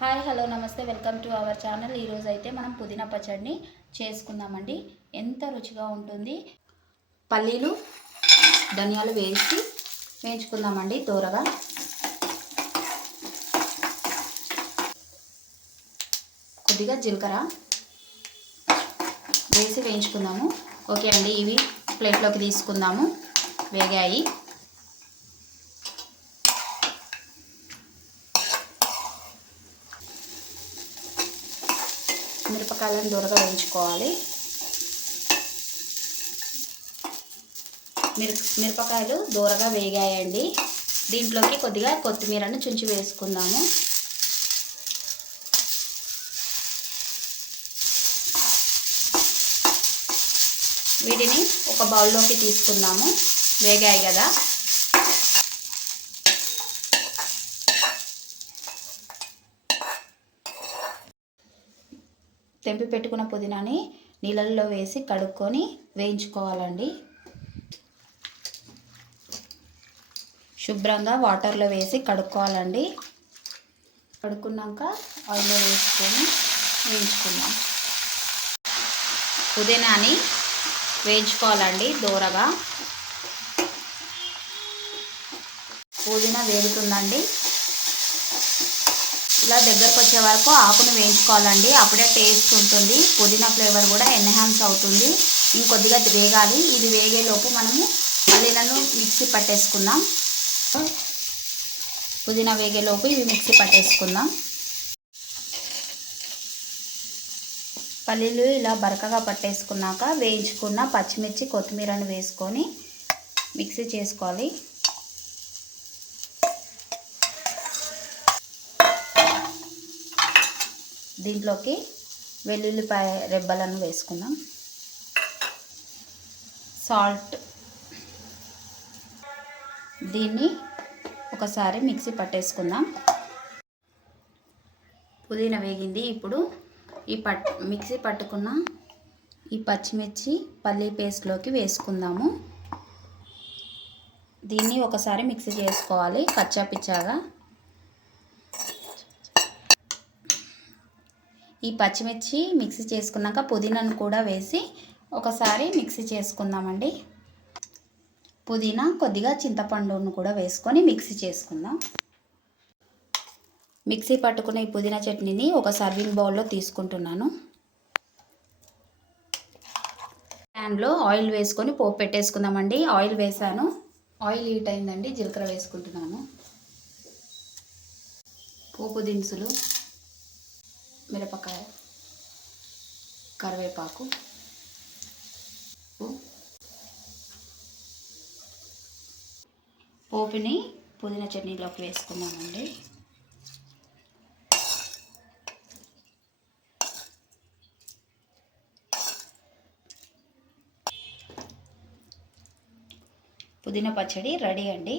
Hi hello నమస్తే welcome to our channel. ఈరోజు అయితే మనం పుదీనా పచ్చడిని చేసుకుందామండి. ఎంత రుచిగా ఉంటుంది. పల్లీలు ధనియాలు వేయించుకుందామండి దోరగా. కొద్దిగా జీలకర్ర వేసి వేయించుకుందాము. ఓకే అండి, ఇవి ప్లేట్లోకి తీసుకుందాము. వేగాయి. మిరపకాయలను దూరగా వేయించుకోవాలి. మిరపకాయలు దూరగా వేగాయండి. దీంట్లోకి కొద్దిగా కొత్తిమీరను చుంచి వేసుకుందాము. వీటిని ఒక బౌల్లోకి తీసుకుందాము. వేగాయి కదా. తెంపి పెట్టుకున్న పుదీనాని నీళ్ళల్లో వేసి కడుక్కొని వేయించుకోవాలండి. శుభ్రంగా వాటర్లో వేసి కడుక్కోవాలండి. కడుక్కున్నాక ఆయిల్లో వేసుకొని వేయించుకుందాం. పుదీనాని వేయించుకోవాలండి దూరగా. పుదీనా వేగుతుందండి. ఇలా దగ్గరకు వచ్చే వరకు ఆకును వేయించుకోవాలండి. అప్పుడే టేస్ట్ ఉంటుంది. పుదీనా ఫ్లేవర్ కూడా ఎన్హాన్స్ అవుతుంది. ఇంకొద్దిగా వేగాలి. ఇది వేగేలోపు మనము పల్లీలను మిక్సీ పట్టేసుకుందాం. పుదీనా వేగేలోపు ఇవి మిక్సీ పట్టేసుకుందాం. పల్లీలు ఇలా బరకగా పట్టేసుకున్నాక వేయించుకున్న పచ్చిమిర్చి కొత్తిమీరను వేసుకొని మిక్సీ చేసుకోవాలి. దీంట్లోకి వెల్లుల్లిపాయ రెబ్బలను వేసుకుందాం. సాల్ట్. దీన్ని ఒకసారి మిక్సీ పట్టేసుకుందాం. పుదీనా వేగింది. ఇప్పుడు మిక్సీ పట్టుకున్న ఈ పచ్చిమిర్చి పల్లీ పేస్ట్లోకి వేసుకుందాము. దీన్ని ఒకసారి మిక్సీ చేసుకోవాలి కచ్చా పిచ్చాగా. ఈ పచ్చిమిర్చి మిక్సీ చేసుకున్నాక పుదీనాను కూడా వేసి ఒకసారి మిక్సీ చేసుకుందామండి. పుదీనా కొద్దిగా చింతపండును కూడా వేసుకొని మిక్సీ చేసుకుందాం. మిక్సీ పట్టుకున్న ఈ పుదీనా చట్నీని ఒక సర్వింగ్ బౌల్లో తీసుకుంటున్నాను. ప్యాన్లో ఆయిల్ వేసుకొని పోపు పెట్టేసుకుందామండి. ఆయిల్ వేసాను. ఆయిల్ హీట్ అయిందండి. జీలకర్ర వేసుకుంటున్నాను. పోపు దినుసులు, మిరపకాయ, కరివేపాకు, పోపుని పుదీనా చట్నీలోకి వేసుకున్నామండి. పుదీనా పచ్చడి రెడీ అండి.